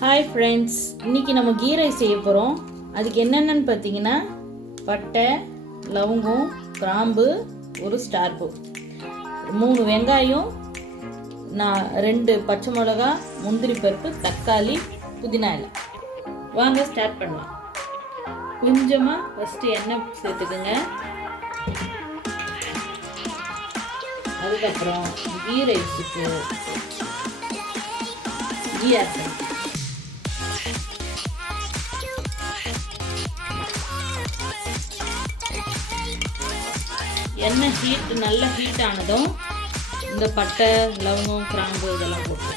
Hi friends, இன்றைக்கி நம்ம key rice செய்ய போகிறோம். அதுக்கு என்னென்னு பார்த்தீங்கன்னா பட்டை, லவங்கம், கிராம்பு, ஒரு ஸ்டார் பூ, 3 வெங்காயம், 2 பச்சை மிளகா, முந்திரி பருப்பு, தக்காளி, புதினா இலை. வாங்க ஸ்டார்ட் பண்ணலாம். கொஞ்சமாக ஃபஸ்ட்டு எண்ணெய் சேர்த்துக்குங்க. அதுக்கப்புறம் கீ ரைஸுக்கு கீ ஆட் பண்ணி எண்ணெய் ஹீட் நல்லா ஹீட் ஆனதும் இந்த பட்டை, லவங்கம், கிராம்பு இதெல்லாம் போட்டு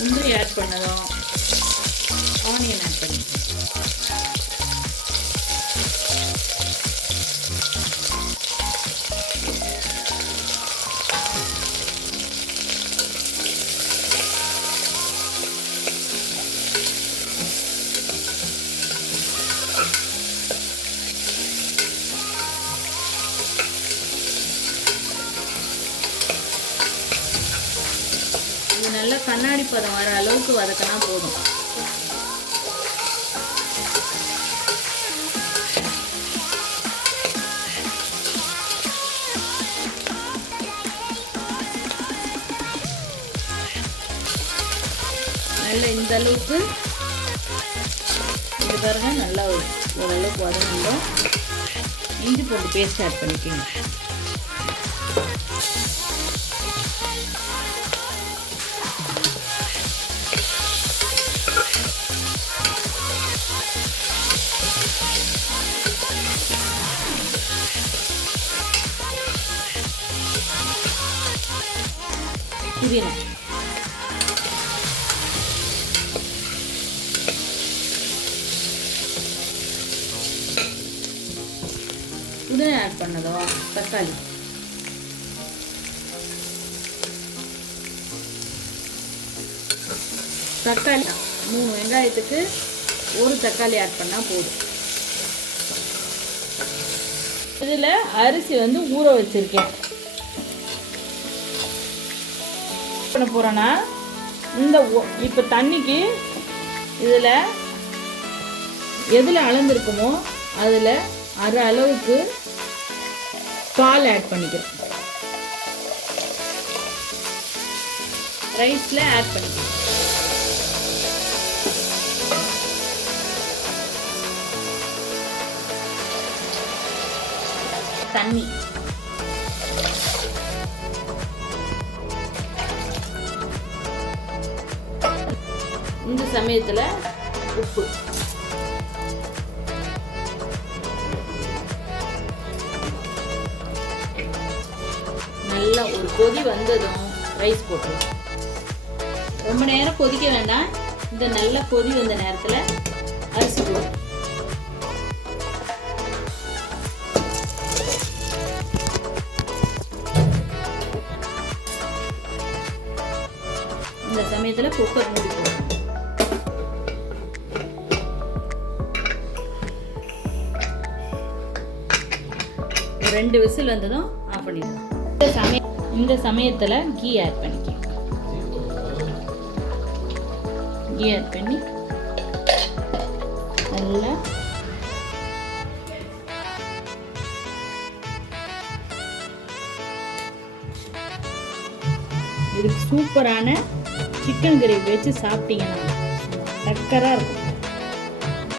முந்திரி ஆட் பண்ணதும் ஆனியன் ஆட் பண்ணி இது நல்லா கண்ணாடி பதம் வர அளவுக்கு வதக்கினா போதும். நல்லா இந்த அளவுக்கு இது பாருங்க, நல்லா ஓரளவுக்கு வதங்கணும். இஞ்சி பூண்டு பேஸ்ட் ஆட் பண்ணிக்கோங்க. புதினா ஆட் பண்ணதும் தக்காளி, தக்காளி 3 வெங்காயத்துக்கு 1 தக்காளி ஆட் பண்ணால் போதும். இதில் அரிசி ஊற வச்சிருக்கேன். பண்ண போகிறேன்னா இப்போ தண்ணிக்கு இதில் எதில் அளந்துருக்குமோ அதில் அரை அளவுக்கு பால் ஆட் பண்ணிக்கிறேன். ரைஸில் ஆட் பண்ணிக்கிறேன். தண்ணி இந்த சமயத்தில் உப்பு, நல்லா ஒரு கொதி வந்ததும் ரைஸ் போட்டுருவோம். ரொம்ப நேரம் கொதிக்க வேண்டாம். இந்த நல்ல கொதி வந்த நேரத்தில் அரிசி போடும். இந்த சமயத்தில் குக்கர் மூடி போடும். 2 விசில் வந்ததும் ஆஃப் பண்ணிடலாம். இந்த சமயத்தில் கீ ஆட் பண்ணிக்கலாம். கீ ஆட் பண்ணி நல்லா இதுக்கு சூப்பரான சிக்கன் கிரேவி வச்சு சாப்பிட்டீங்கன்னா டக்கராக இருக்கும்.